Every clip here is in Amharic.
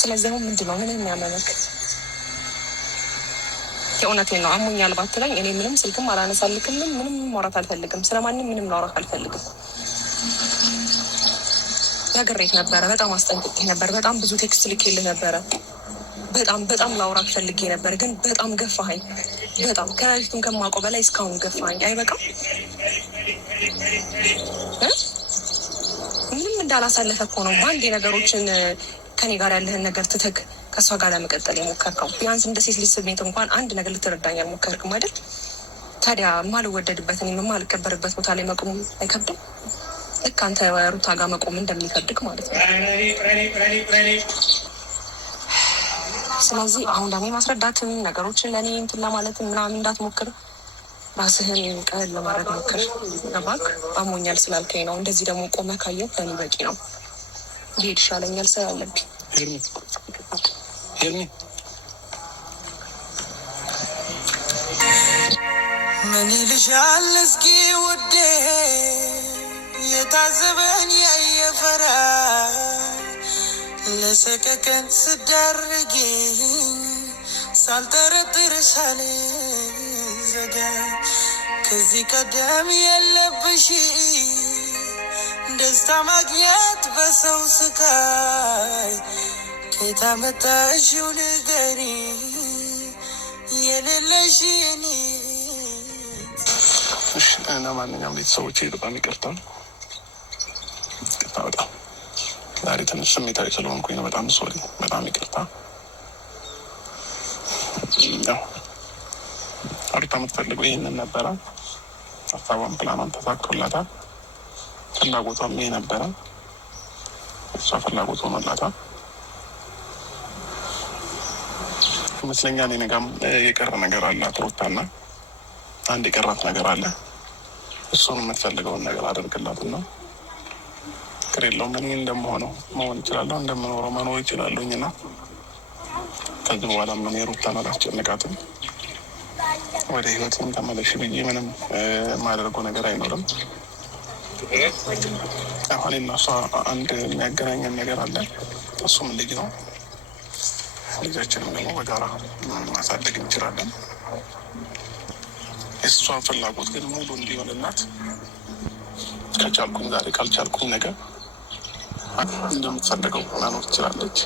ስለዚህ አሁን ምንድነው ምን የሚያመመክ? የእውነቴን ነው። አሞኛል ባትለኝ እኔ ምንም ስልክም አላነሳልክም፣ ምንም ማውራት አልፈልግም። ስለማንም ምንም ማውራት አልፈልግም። ነግሬህ ነበረ፣ በጣም አስጠንቅቄህ ነበር። በጣም ብዙ ቴክስት ልኬልህ ነበረ። በጣም ላውራት ፈልጌ ነበር፣ ግን በጣም ገፋኸኝ። በጣም ከበፊቱም ከማውቀው በላይ እስካሁን ገፋኸኝ። አይበቃም? ምንም እንዳላሳለፈ እኮ ነው በአንድ ነገሮችን ከኔ ጋር ያለህን ነገር ትተህ ከእሷ ጋር ለመቀጠል የሞከርከው። ቢያንስ እንደ ሴት ልጅ ስሜት እንኳን አንድ ነገር ልትረዳኝ አልሞከርክም አይደል? ታዲያ የማልወደድበት እኔም የማልከበርበት ቦታ ላይ መቆም አይከብድም? ልክ አንተ ሩታ ጋር መቆም እንደሚከብድክ ማለት ነው። ስለዚህ አሁን ደግሞ ማስረዳትም ነገሮችን ለእኔ እንትን ለማለትም ምናምን እንዳትሞክር፣ ራስህን ቀለል ለማድረግ ሞክር። እባክህ አሞኛል ስላልከኝ ነው። እንደዚህ ደግሞ ቆመህ ካየሁ ለእኔ በቂ ነው። ብሄድ ይሻለኛል፣ ስራ አለብኝ። ሄርሚ ምን ይልሻል እስኪ ውዴ፣ የታዘበን ያየፈራ ለሰቀቀን ስዳርጊ ሳልጠረጥር ሳልዘጋ ከዚህ ቀደም የለብሽ ደስታ ማግኘት በሰው ስቃይ ከየት አመጣሽው ንገሪ የሌለሽ እኔ። እና ማንኛውም ቤተሰቦቼ በጣም ይቅርታ በጣም ዛሬ ትንሽ ስሜታዊ ስለሆንኩኝ ነው። በጣም ሶሪ፣ በጣም ይቅርታ። ያው አሪታ የምትፈልገው ይህንን ነበረ። ሀሳቧን ፕላኗን ተሳክቶላታል። ፍላጎቷም ይሄ ነበረ። እሷ ፍላጎት ሆኖላታል ይመስለኛል። ነገም የቀረ ነገር አለ ሩታና አንድ የቀራት ነገር አለ። እሱን የምትፈልገውን ነገር አደርግላትና ፍቅር የለውም። እኔ እንደምሆነው መሆን ይችላለሁ፣ እንደምኖረው መኖር ይችላለሁኝ እና ከዚህ በኋላ ምን የሩታን አላስጨንቃትም። ወደ ህይወትም ተመለሽ ብዬ ምንም የማደርገው ነገር አይኖርም። አሁን እና እሷ አንድ የሚያገናኘን ነገር አለ። እሱም ልጅ ነው። ልጃችንም ደግሞ በጋራ ማሳደግ እንችላለን። የእሷን ፍላጎት ግን ሙሉ እንዲሆንላት ከቻልኩኝ ዛሬ፣ ካልቻልኩኝ ነገር እንደምትፈልገው መኖር ትችላለች።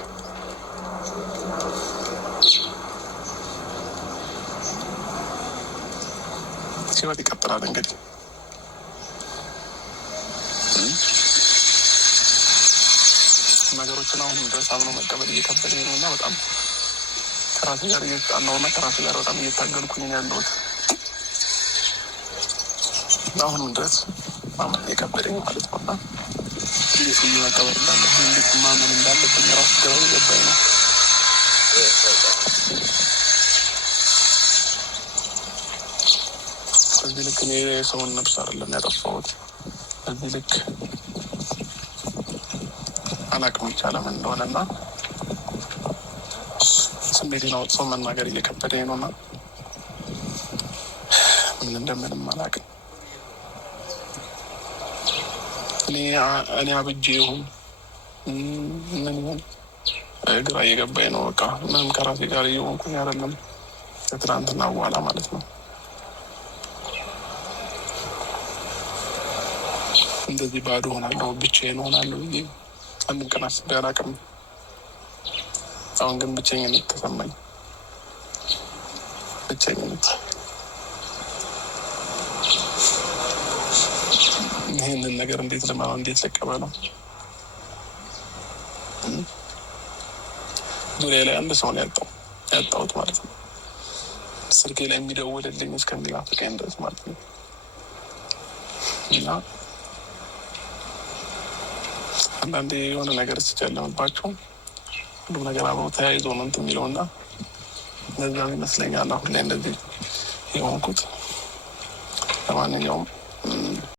ህይወት ይቀጥላል። እንግዲህ ነገሮችን አሁንም ድረስ አምኖ መቀበል እየከበደኝ ነው እና በጣም ከራሴ ጋር እየተጣላሁ እና ከራሴ ጋር በጣም እየታገልኩኝ ያለሁት አሁንም ድረስ ማመን የከበደኝ ማለት ነው እና እንዴት ብዬ መቀበል እንዳለብኝ እንዴት ማመን እንዳለብኝ ራሱ ገባ እየገባኝ ነው። በዚህ ልክ እኔ የሰውን ነፍስ አይደለም ያጠፋሁት። በዚህ ልክ አላቅም ይቻለም እንደሆነና ስሜቴን አውጥቶ መናገር እየከበደኝ ነው እና ምን እንደምንም አላቅም። እኔ አብጄ ይሁን ምን ይሁን ግራ እየገባኝ ነው። በቃ ምንም ከራሴ ጋር እየሆንኩኝ አይደለም ከትናንትና በኋላ ማለት ነው። እንደዚህ ባዶ ሆናለሁ፣ ብቻዬን ሆናለሁ ብዬ አንድም ቀን አስቤ አላውቅም። አሁን ግን ብቸኝነት ተሰማኝ። ብቸኝነት ይህንን ነገር እንዴት ልመራው? እንዴት ልቀበለው? ዙሪያ ላይ አንድ ሰው ነው ያጣሁት ማለት ነው። ስልኬ ላይ የሚደውልልኝ እስከሚናፍቀኝ ድረስ ማለት ነው። እና አንዳንዴ የሆነ ነገር ስጨለምባቸው ሁሉም ነገር አብሮ ተያይዞ ነው እንትን የሚለው እና ለዛም ይመስለኛል አሁን ላይ እንደዚህ የሆንኩት። ለማንኛውም